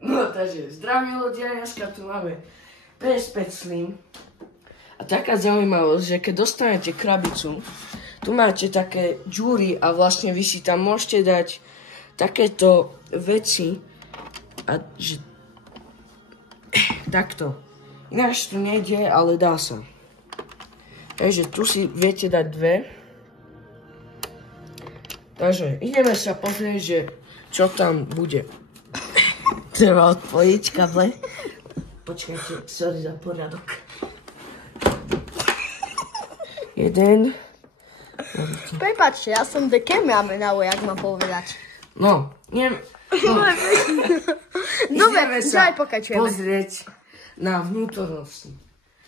No, takže zdravím ľudia, dneska tu máme PS5 Slim. A taká zaujímavosť, že keď dostanete krabicu, tu máte také džúry a vlastne vy si tam môžete dať takéto veci a že takto. Ináč tu nejde, ale dá sa. Takže tu si viete dať dve. Takže ideme sa pozrieť, že čo tam bude. Treba odpojiť kable. Počkajte, sorry za poriadok. Jeden. Prepáčte, ja som the cameraman, jak mám povedať. No, neviem. Dobre, sa pokračujeme. pozrieť na vnútornosti.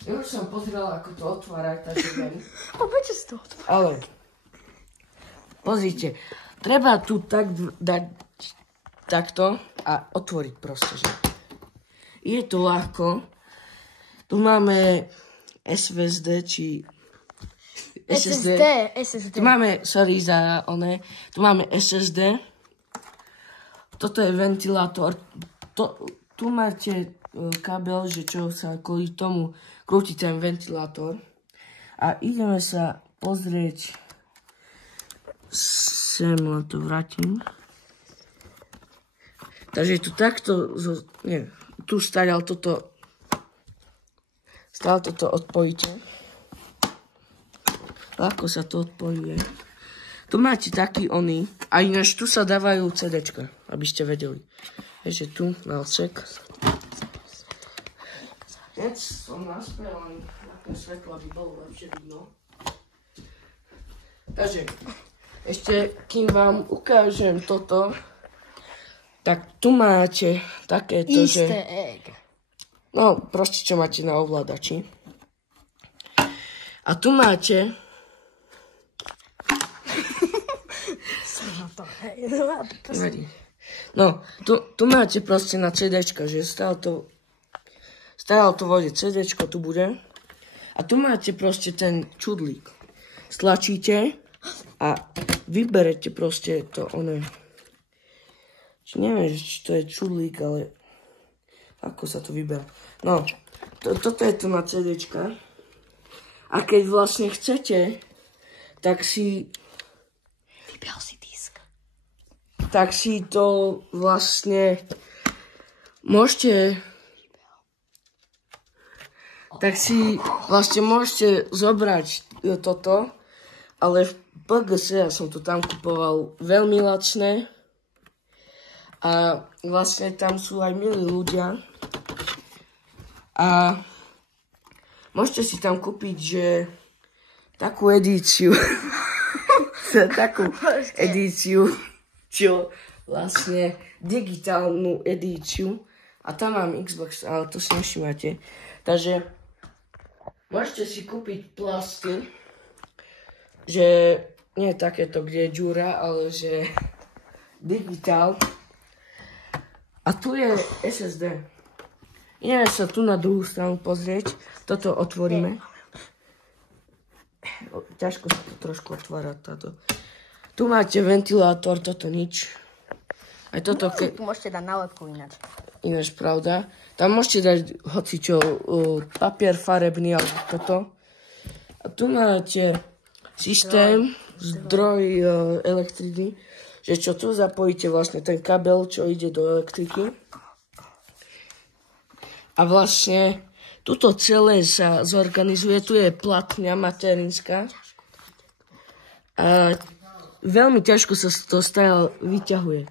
Ja už som pozrela, ako to otvárať, takže viem. Prečo si to otvárať? Ale, pozrite, treba tu tak dať takto a otvoriť proste, že. Je to ľahko. Tu máme SSD, či SSD. Tu máme, sorry za one, tu máme SSD. Toto je ventilátor. Tu máte kabel, že čo sa kvôli tomu krúti ten ventilátor. A ideme sa pozrieť. Sem len to vrátim. Takže tu takto, nie, tu stále toto odpojíte. Ľahko sa to odpojuje. Tu máte taký oný. A ináč tu sa dávajú CDčka, aby ste vedeli. Takže tu na odsek. Keď som naspel, len také svetlo by bolo lepšie vidno. Takže, ešte kým vám ukážem toto, tak tu máte takéto, že. Easter egg. No, proste čo máte na ovládači. A tu máte. No, tu máte proste na CDčka, že stále to vode CDčko tu bude. A tu máte proste ten čudlík. Stlačíte a vyberete proste to one. Či neviem, či to je čudlík, ale ako sa to vyberá. No, toto je to na CDčka. A keď vlastne chcete, tak si. Vybral si disk. Tak si to vlastne môžete. Tak si vlastne môžete zobrať toto, ale v PGS ja som to tam kupoval veľmi lacné. A vlastne tam sú aj milí ľudia. A môžete si tam kúpiť, že takú edíciu. Takú edíciu, čo vlastne digitálnu edíciu. A tam mám Xbox, ale to si nevšimáte. Takže môžete si kúpiť plasty, že nie takéto, kde je džúra, ale že digitál. A tu je SSD. Ideme sa tu na druhú stranu pozrieť. Toto otvoríme. Ťažko sa to trošku otvára táto. Tu máte ventilátor, toto nič. Aj toto Tu môžete dať nálepku ináč. Ináč pravda. Tam môžete dať hocičo, papier farebný alebo toto. A tu máte systém, zdroj elektriny. Že čo tu zapojíte vlastne ten kabel, čo ide do elektriky. A vlastne tuto celé sa zorganizuje. Tu je platňa materinská. A veľmi ťažko sa to stále vyťahuje.